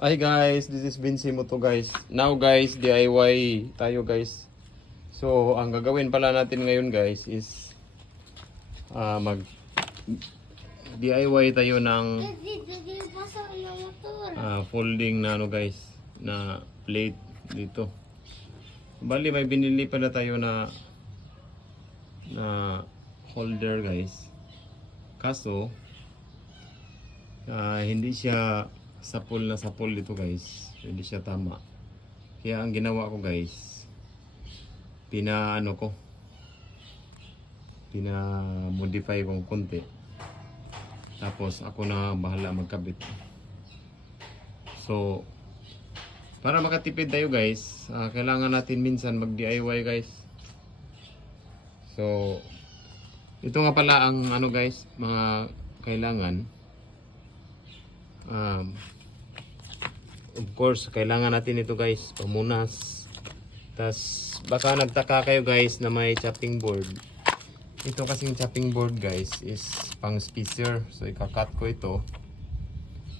Hi guys, this is Vinci Moto guys. Now guys, DIY tayo guys. So, ang gagawin pala natin ngayon guys is mag DIY tayo ng folding na ano guys, na plate dito. Bali may binili pala tayo na holder guys. Kaso hindi siya sapol na sapol dito guys, hindi siya tama. Kaya ang ginawa ko guys, pina modify kong konti, tapos ako na bahala magkabit. So para makatipid tayo guys, kailangan natin minsan mag DIY guys. So ito nga pala ang guys, mga kailangan. Of course, kailangan natin ito guys, pamunas. Tas baka nagtaka kayo guys na may chopping board. Ito kasing chopping board guys is pang spacer. So ikakat ko ito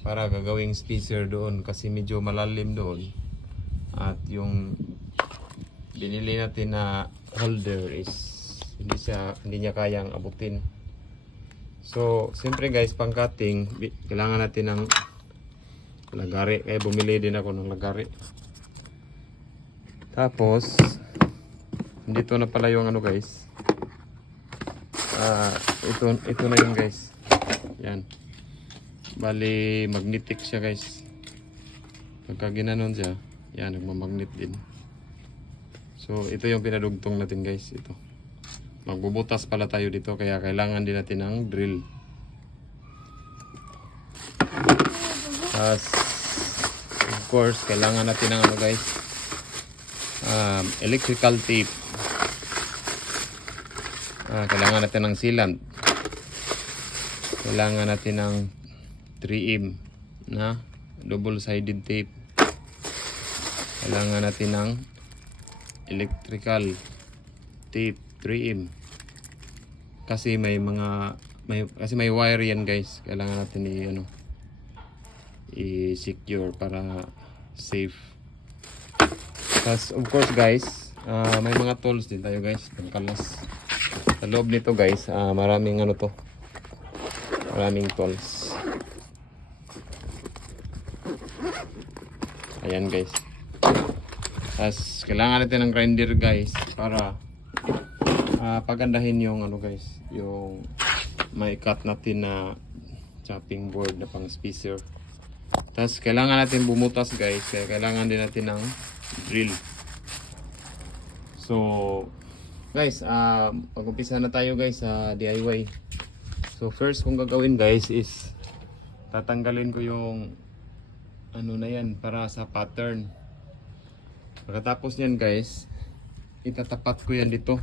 para gagawing spacer doon kasi medyo malalim doon. At yung binili natin na holder is hindi niya kayang abutin. So, siyempre guys, pang cutting, kailangan natin ng lagari. Kaya bumili din ako ng lagari. Tapos, dito na pala yung guys. Ito na yung guys. Yan. Bali, magnetic siya guys. Pagka ginanon siya, yan, nagmamagnet din. So, ito yung pinadugtong natin guys. Ito. Magbubutas pala tayo dito kaya kailangan din natin ng drill. Of course, kailangan natin ng guys, electrical tape. Kailangan natin ng sealant. Kailangan natin ng 3M na double-sided tape. Kailangan natin ng electrical tape 3M. Kasi may wire yan guys. Kailangan natin i-secure para safe. Tapos of course guys, may mga tools din tayo guys, pangkalas. Sa loob nito guys, maraming maraming tools. Ayan guys. Tapos kailangan natin ng grinder guys para pagandahin yung guys, yung may cut natin na chopping board na pang spacer. Tapos kailangan natin bumutas guys, kaya kailangan din natin ng drill. So guys, mag-umpisa na tayo guys sa DIY. So first kung gagawin guys is tatanggalin ko yung na yan para sa pattern. Pagkatapos niyan guys, itatapat ko yan dito.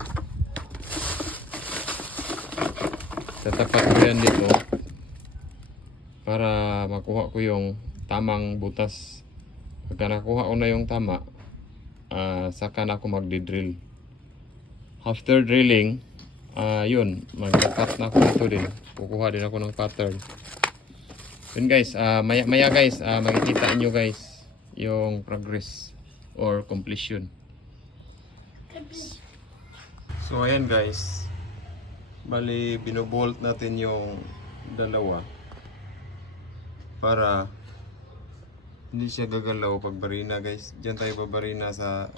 Tatapat ko yan dito para makuha ko yung tamang butas. Pagka nakuha ko na yung tama, saka na ako magdi-drill. After drilling, yun, mag-cut na ako dito din. Kukuha din ako ng pattern. Yun guys, maya guys, makikita nyo guys yung progress or completion. So ayan guys, bali binobolt natin yung dalawa para hindi siya gagalaw pag barina guys. Diyan tayo babarina sa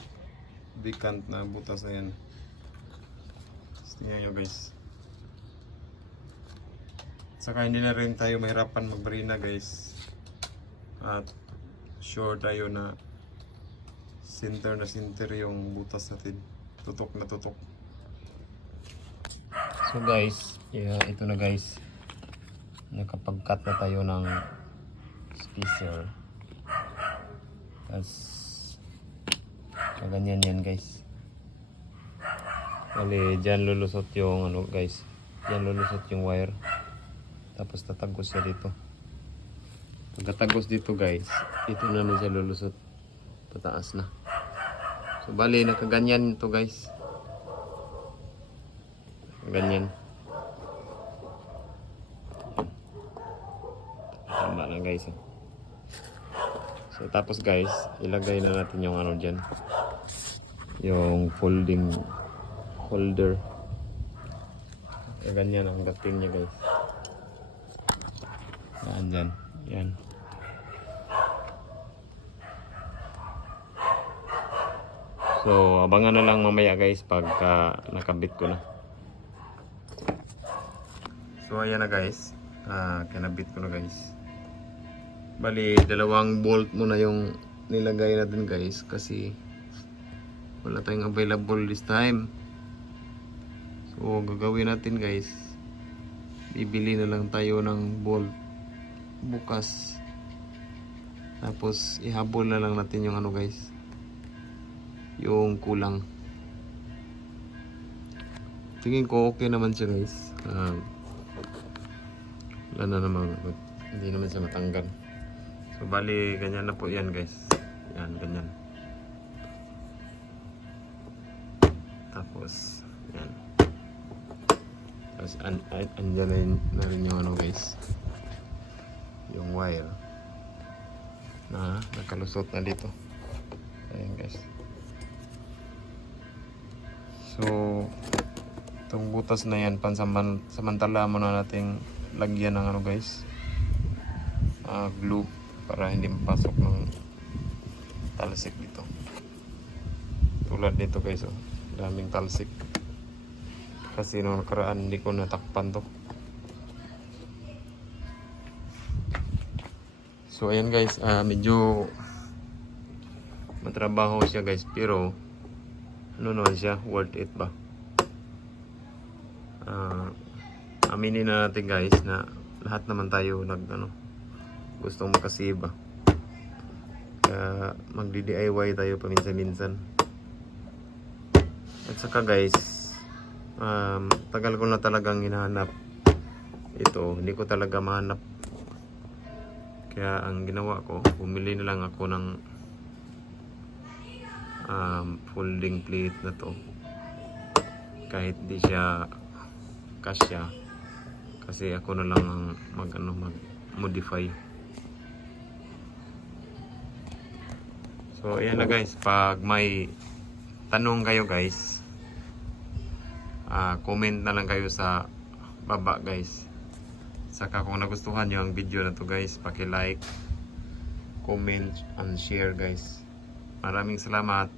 vacant na butas na yan. Tingnan nyo guys. Saka hindi na rin tayo mahirapan magbarina guys. At sure tayo na center yung butas natin. Tutok na tutok. So guys, ito na guys. Nakapag-cut na tayo ng spacer. Tapos ganyan yan guys. Bali, dyan lulusot yung guys. Dyan lulusot yung wire. Tapos tatagos siya dito. Pagkatagos dito guys, ito na siya lulusot. Pataas na. So bali, nakaganyan ito guys. Ganyan. Tama lang guys. So tapos guys, ilagay na natin yung ano dyan. Yung folding holder. Ganyan ang dating niya guys. Yan dyan. Yan. So abangan na lang mamaya guys pagka nakabit ko na. So ayan na guys. Kinabit ko na guys. Bali, dalawang bolt muna yung nilagay natin guys kasi wala tayong available this time. So gagawin natin guys, bibili na lang tayo ng bolt bukas. Tapos ihabol na lang natin yung ano guys, yung kulang. Tingin ko okay naman siya guys. Wala na naman, hindi naman siya matanggal. So bali ganyan na po yan guys. Yan ganyan. Tapos yan. Tapos andyan na rin yung ano guys, yung wire na nakalusot na dito. Ayan guys. So itong butas na yan pansamantala muna nating lagyan ng ano guys, glue para hindi mapasok ng talsik dito. Tulad dito guys, oh, daming talsik kasi nung nakaraan hindi ko natakpan to. So ayan guys, medyo matrabaho siya guys, pero ano naman siya, worth it ba? Aminin na natin guys na lahat naman tayo gustong makasiba. Kaya magdi-DIY tayo paminsan-minsan. At saka guys, tagal ko na talagang hinahanap ito, hindi ko talaga mahanap. Kaya ang ginawa ko, bumili na lang ako ng folding plate na to. Kahit di siya kasya, kasi ako na lang ang mag-modify. So ayan na guys, pag may tanong kayo guys, comment na lang kayo sa baba guys. Saka kung nagustuhan nyo ang video na to guys, paki-like, comment, and share guys. Maraming salamat.